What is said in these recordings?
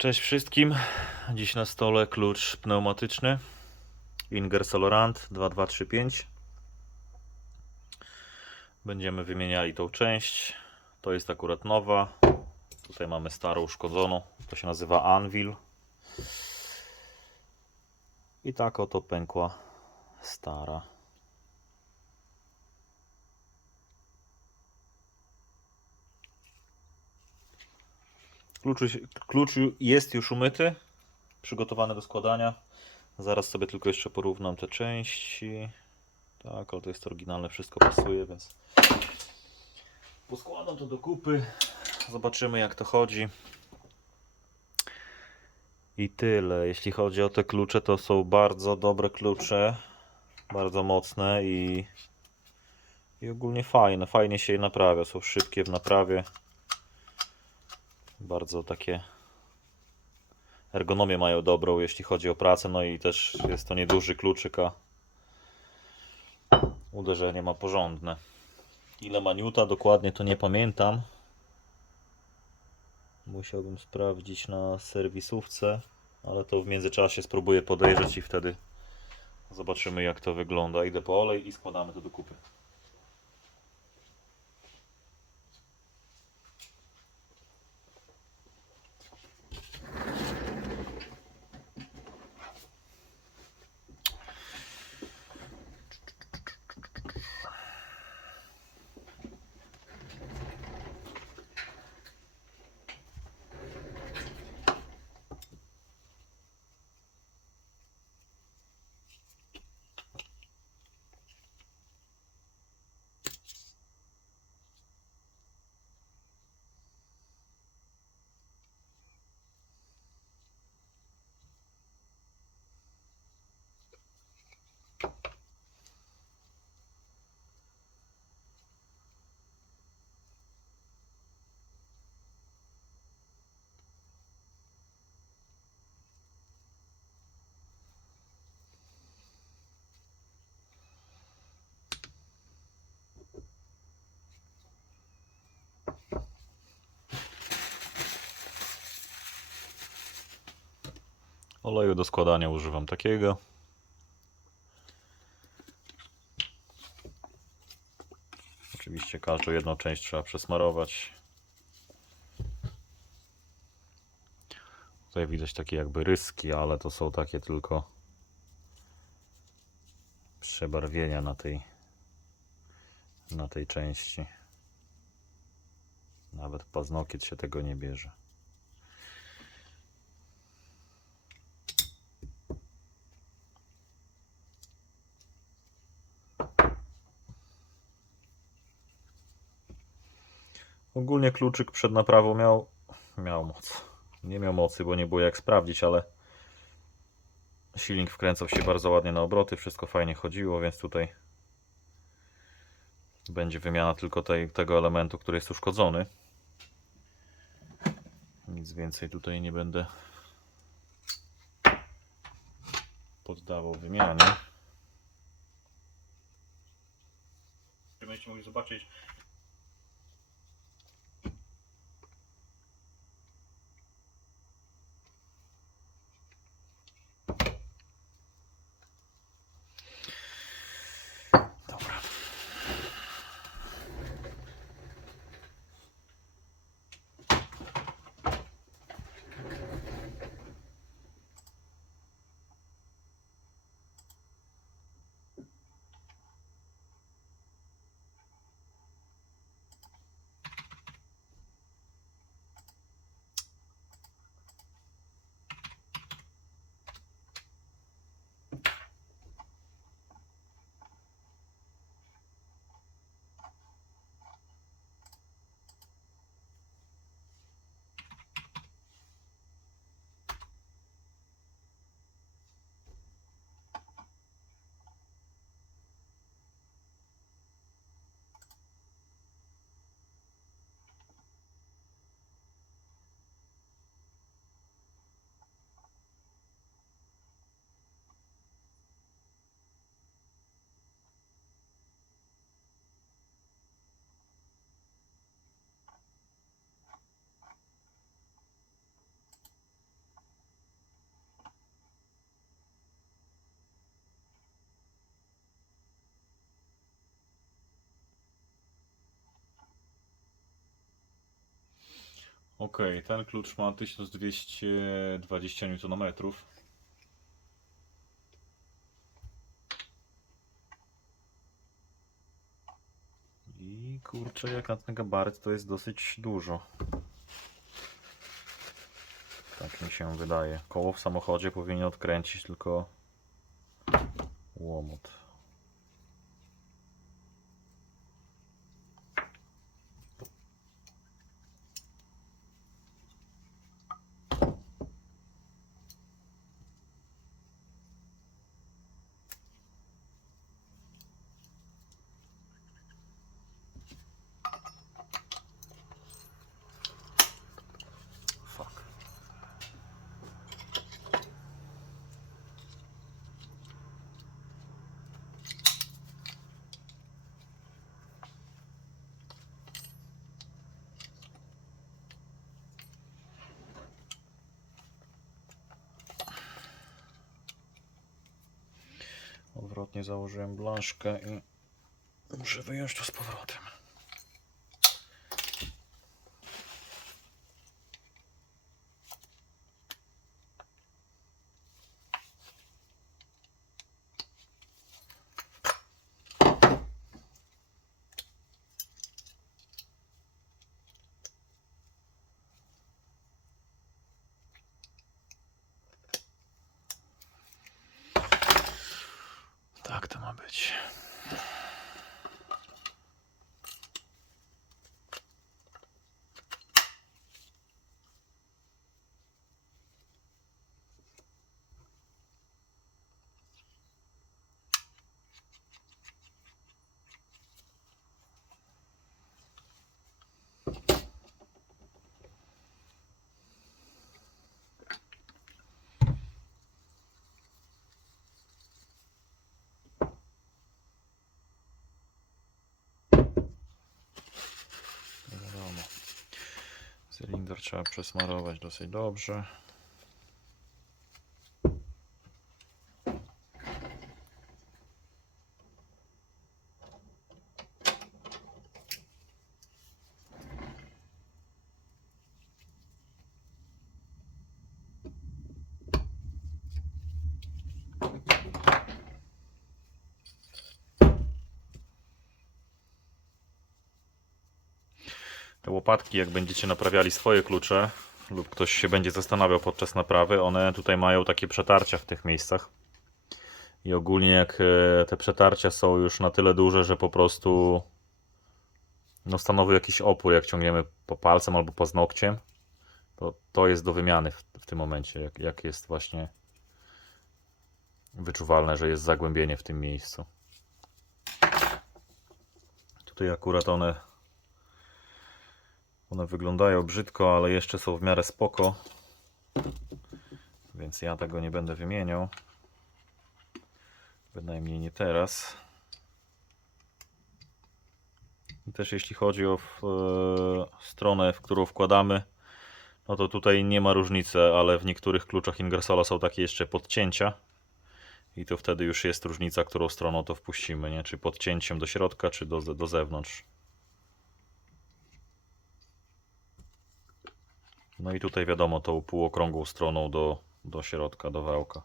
Cześć wszystkim. Dziś na stole klucz pneumatyczny Ingersoll-Rand 2235. Będziemy wymieniali tą część. To jest akurat nowa. Tutaj mamy starą uszkodzoną. To się nazywa Anvil. I tak oto pękła stara. Klucz, klucz jest już umyty, przygotowany do składania. Zaraz sobie tylko jeszcze porównam te części. Tak, ale to jest oryginalne, wszystko pasuje, więc poskładam to do kupy. Zobaczymy jak to chodzi. I tyle. Jeśli chodzi o te klucze, to są bardzo dobre klucze. Bardzo mocne i, i ogólnie fajne. Fajnie się je naprawia. Są szybkie w naprawie bardzo takie ergonomię mają dobrą, jeśli chodzi o pracę, no i też jest to nieduży kluczyk, a uderzenie ma porządne. Ile ma niuta dokładnie to nie pamiętam. Musiałbym sprawdzić na serwisówce, ale to w międzyczasie spróbuję podejrzeć i wtedy zobaczymy jak to wygląda. Idę po olej i składamy to do kupy. Oleju do składania używam takiego. Oczywiście każdą jedną część trzeba przesmarować. Tutaj widać takie jakby ryski, ale to są takie tylko przebarwienia na tej na tej części. Nawet paznokieć się tego nie bierze. Ogólnie kluczyk przed naprawą miał, miał moc. Nie miał mocy, bo nie było jak sprawdzić, ale silnik wkręcał się bardzo ładnie na obroty, wszystko fajnie chodziło, więc tutaj będzie wymiana tylko tej, tego elementu, który jest uszkodzony. Nic więcej tutaj nie będę poddawał wymianie. Będziecie mogli zobaczyć Ok, ten klucz ma 1220 Nm. I kurczę, jak na ten gabaryt to jest dosyć dużo. Tak mi się wydaje. Koło w samochodzie powinien odkręcić tylko łomot. Odwrotnie założyłem blaszkę i muszę wyjąć to z powrotem. Tak to ma być. Nie wiadomo. Cylinder trzeba przesmarować dosyć dobrze. Te łopatki, jak będziecie naprawiali swoje klucze, lub ktoś się będzie zastanawiał podczas naprawy, one tutaj mają takie przetarcia w tych miejscach. I ogólnie jak e, te przetarcia są już na tyle duże, że po prostu no, stanowią jakiś opór, jak ciągniemy po palcem albo paznokciem, to to jest do wymiany w, w tym momencie, jak, jak jest właśnie wyczuwalne, że jest zagłębienie w tym miejscu. Tutaj akurat one one wyglądają brzydko, ale jeszcze są w miarę spoko. Więc ja tego nie będę wymieniał. Bynajmniej nie teraz. I też jeśli chodzi o w, e, stronę, w którą wkładamy, no to tutaj nie ma różnicy, ale w niektórych kluczach Ingersola są takie jeszcze podcięcia. I to wtedy już jest różnica, którą stroną to wpuścimy, nie? Czy podcięciem do środka, czy do, do zewnątrz. No i tutaj wiadomo, tą półokrągłą stroną do, do środka, do wałka.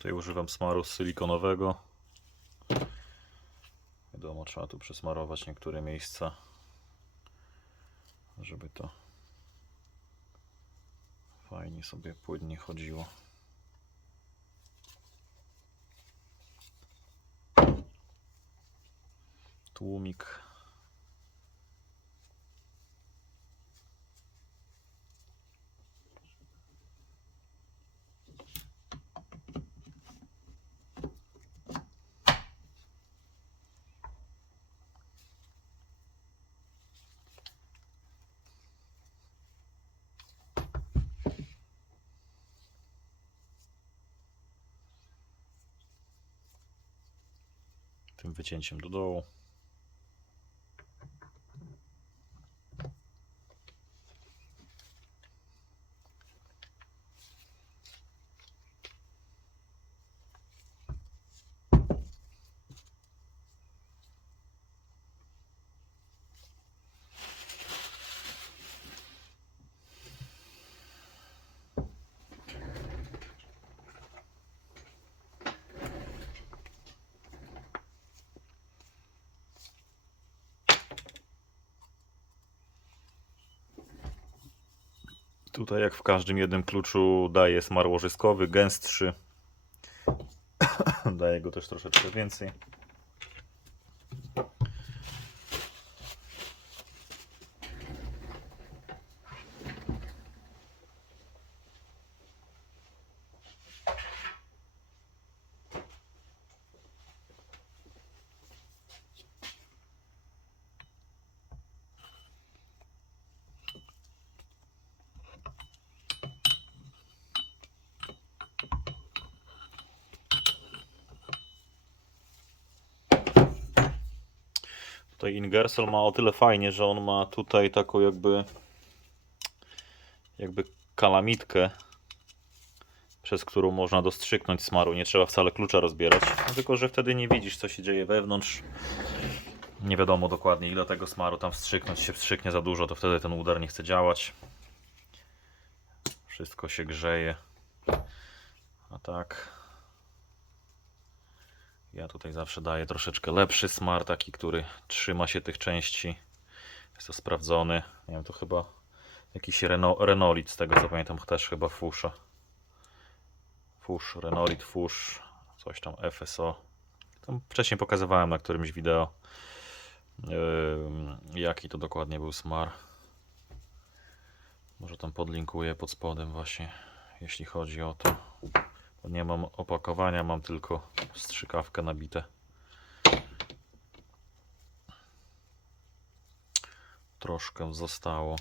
Tutaj używam smaru silikonowego. Wiadomo, trzeba tu przesmarować niektóre miejsca, żeby to fajnie sobie płynnie chodziło. Tłumik. Tym wycięciem do dołu. Tutaj jak w każdym jednym kluczu daje smar łożyskowy, gęstszy. daje go też troszeczkę więcej. Tutaj Ingersol ma o tyle fajnie, że on ma tutaj taką jakby jakby kalamitkę, przez którą można dostrzyknąć smaru. Nie trzeba wcale klucza rozbierać, tylko że wtedy nie widzisz co się dzieje wewnątrz. Nie wiadomo dokładnie ile tego smaru tam wstrzyknąć się wstrzyknie za dużo, to wtedy ten udar nie chce działać. Wszystko się grzeje. A tak ja tutaj zawsze daję troszeczkę lepszy smar, taki, który trzyma się tych części. Jest to sprawdzony. Nie wiem, to chyba jakiś Reno, Renolit, z tego co pamiętam, też chyba Fusza. Fusz, Renolit, Fusz, coś tam FSO. Tam wcześniej pokazywałem na którymś wideo, yy, jaki to dokładnie był smar. Może tam podlinkuję pod spodem właśnie, jeśli chodzi o to. Nie mam opakowania, mam tylko strzykawkę nabite. Troszkę zostało.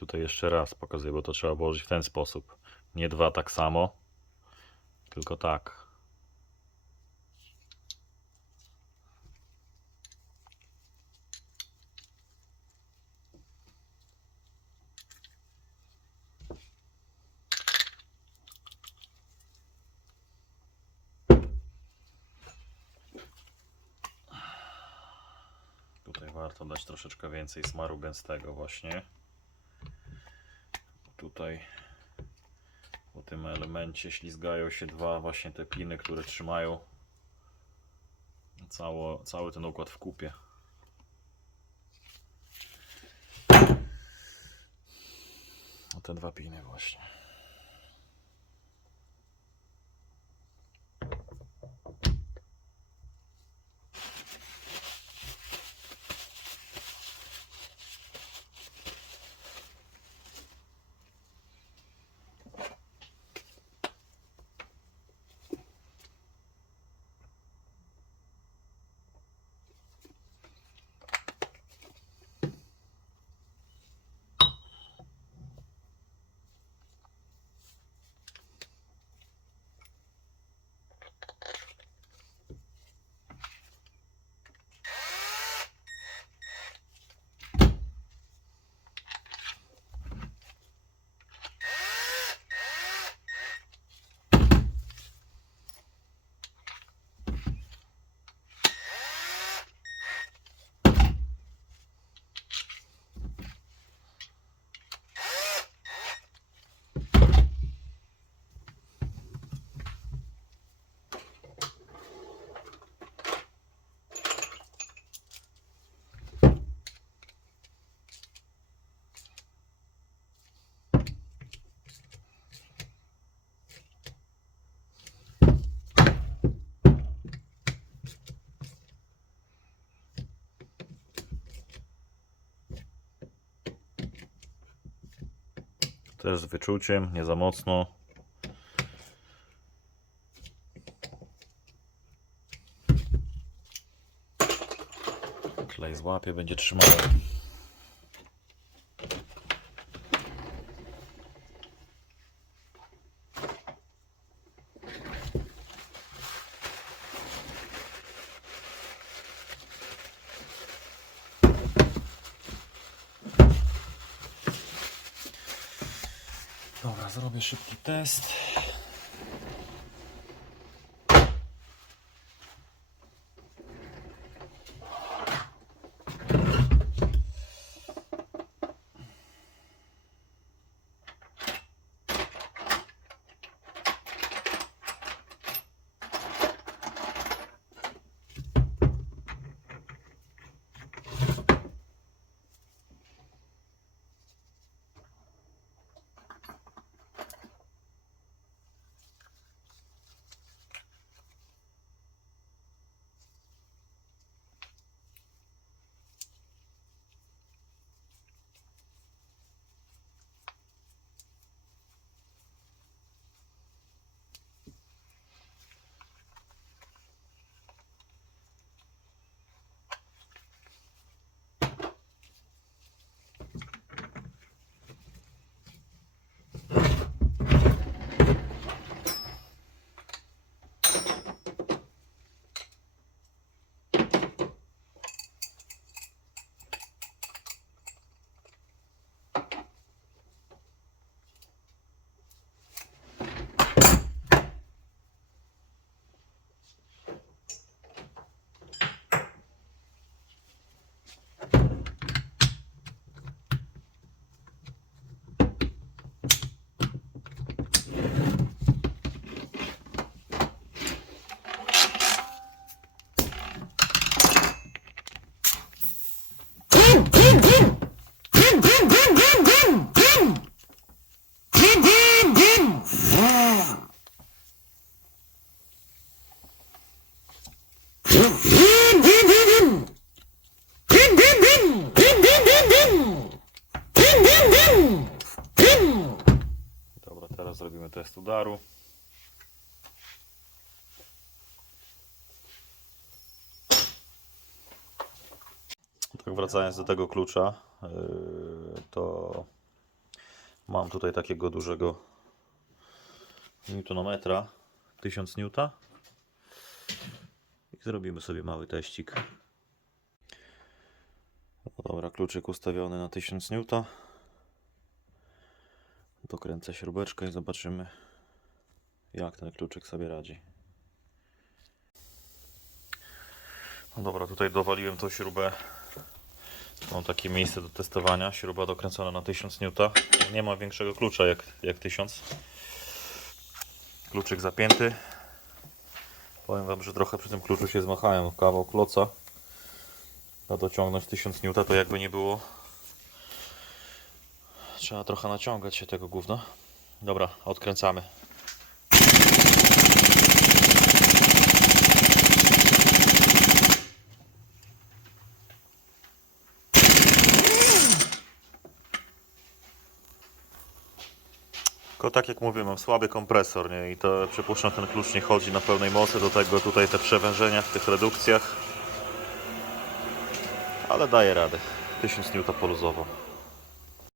Tutaj jeszcze raz pokazuję, bo to trzeba położyć w ten sposób. Nie dwa tak samo, tylko tak. Tutaj warto dać troszeczkę więcej smaru gęstego właśnie tutaj po tym elemencie ślizgają się dwa właśnie te piny, które trzymają cało, cały ten układ w kupie. No te dwa piny właśnie. Też z wyczuciem, nie za mocno. Klej złapie, będzie trzymał. Dobra, zrobię szybki test. Wracając do tego klucza, yy, to mam tutaj takiego dużego newtonometra 1000 newta i zrobimy sobie mały teścik. No dobra, kluczyk ustawiony na 1000 newta. Dokręcę śrubeczkę i zobaczymy jak ten kluczyk sobie radzi. No dobra, tutaj dowaliłem tą śrubę. Mam takie miejsce do testowania. Śruba dokręcona na 1000 N. Nie ma większego klucza jak, jak 1000. Kluczyk zapięty. Powiem Wam, że trochę przy tym kluczu się zmachałem. Kawał kloca. Na dociągnąć 1000 N to jakby nie było. Trzeba trochę naciągać się tego gówna. Dobra, odkręcamy. Tylko tak jak mówię, mam słaby kompresor, nie? I to przypuszczam ten klucz nie chodzi na pełnej mocy, do tego tutaj te przewężenia w tych redukcjach. Ale daje radę. 1000 N poluzowo.